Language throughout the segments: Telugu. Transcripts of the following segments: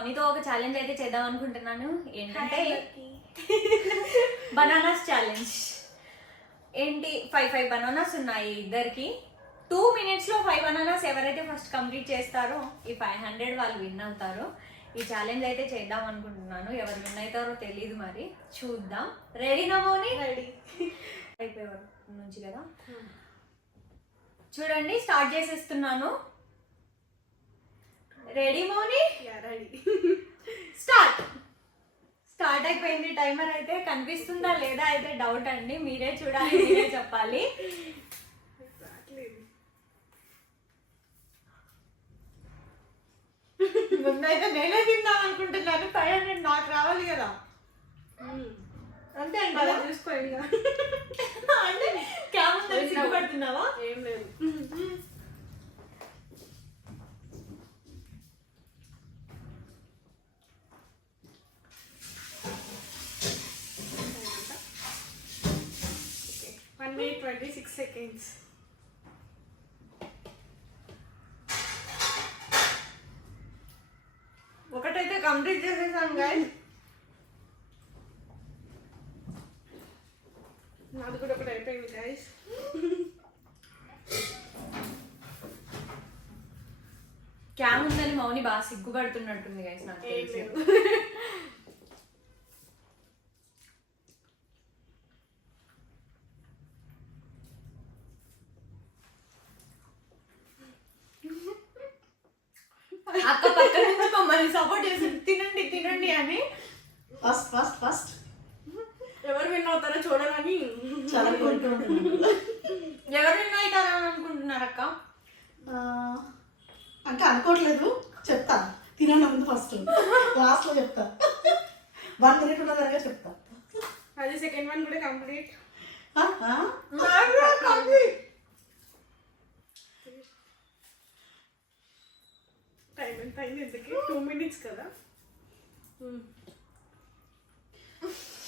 పవనితో ఒక ఛాలెంజ్ అయితే చేద్దాం అనుకుంటున్నాను. ఏంటంటే బనానాస్ ఛాలెంజ్. ఏంటి 5 బనానాస్ ఉన్నాయి ఇద్దరికి. 2 minutes లో 5 బనానాస్ ఎవరైతే ఫస్ట్ కంప్లీట్ చేస్తారో ఈ 500 వాళ్ళు విన్ అవుతారు. ఈ ఛాలెంజ్ అయితే చేద్దాం అనుకుంటున్నాను. ఎవరు విన్ అవుతారో తెలియదు, మరి చూద్దాం. రెడీనా మౌని? రెడీ అయిపోయే నుంచి కదా. చూడండి స్టార్ట్ చేసేస్తున్నాను. రెడీ మౌని? రెడీ. స్టార్ట్ అయిపోయింది. టైమర్ అయితే కనిపిస్తుందా లేదా అయితే డౌట్ అండి, మీరే చూడాలి, మీరే చెప్పాలి. ముందైతే నేనే తిందాం అనుకుంటున్నాను. 500 నాకు రావాలి కదా, అంతే అండి. అలా చూసుకోండి. అంటే క్యామెరా సిగ్గుపడుతున్నావా? ఏం లేదు. Okay. 1 minute 26 seconds. ఒకటైతే కంప్లీట్ చేసేసాను గైస్. నాది కూడా ఒకటి అయిపోయింది గైస్. క్యామ్ ఉందని మౌని బాగా సిగ్గుపడుతున్నట్టుంది గైస్ నాకు ఏం తెలిసి. లేదు. అక్క పక్క నుంచి మమ్మల్ని సపోర్ట్ చేసి తినండి తినండి అని. ఫస్ట్ ఎవరు విన్ అవుతారో చూడాలని చాలా కోరుకుంటున్నాను. ఎవరు విన్ అవుతారా అని అనుకుంటున్నారు అక్క? అంటే అనుకోవట్లేదు, చెప్తా. తినడం ముందు ఫస్ట్ లాస్ట్ లో చెప్తా. 1 minute ఉన్నదనగా చెప్తా. అది సెకండ్ వన్ కూడా కంప్లీట్. టైం ఎంత అయింది ఇంతకి? 2 minutes కదా.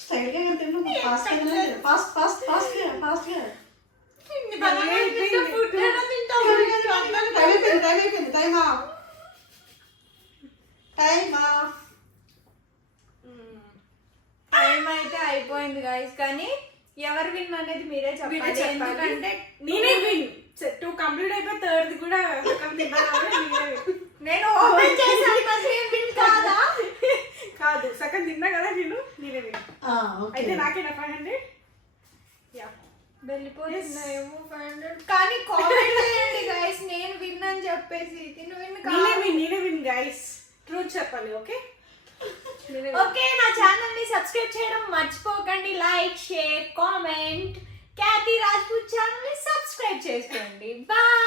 స్టైల్ గా తిన్నా. ఫాస్ట్ గా ఇన్ని బనానాలు తింటే ఫుడ్ ఎలా తింటావు? Time of. టైం అయితే అయిపోయింది గైస్, కానీ ఎవరు విన్ అనేది మీరే చెప్పాలి. ఎందుకంటే నేనే విన్. 2 కంప్లీట్ అయిపోయి థర్డ్ కూడా సగం తిన్నాను కాబట్టి నేనే win. నేను ఓపెన్ చేశాను కదా, ఏం విన్ కాదా? కాదు, సగం తిన్నా కదా నేను, నేనే విన్. అయితే నాకేనా 500? యా, వెళ్ళిపోతున్నాయేమో 500. కానీ కామెంట్ చేయండి గైస్, నేను విన్ అని చెప్పేసి. తిను విన్ నేనే విన్ గైస్. ట్రూత్ చెప్పాలి. Okay okay. నా ఛానల్ ని సబ్స్క్రైబ్ చేయడం మర్చిపోకండి. Like, share, comment. Khyati Rajput channel ని సబ్స్క్రైబ్ చేసుకోండి. బాయ్.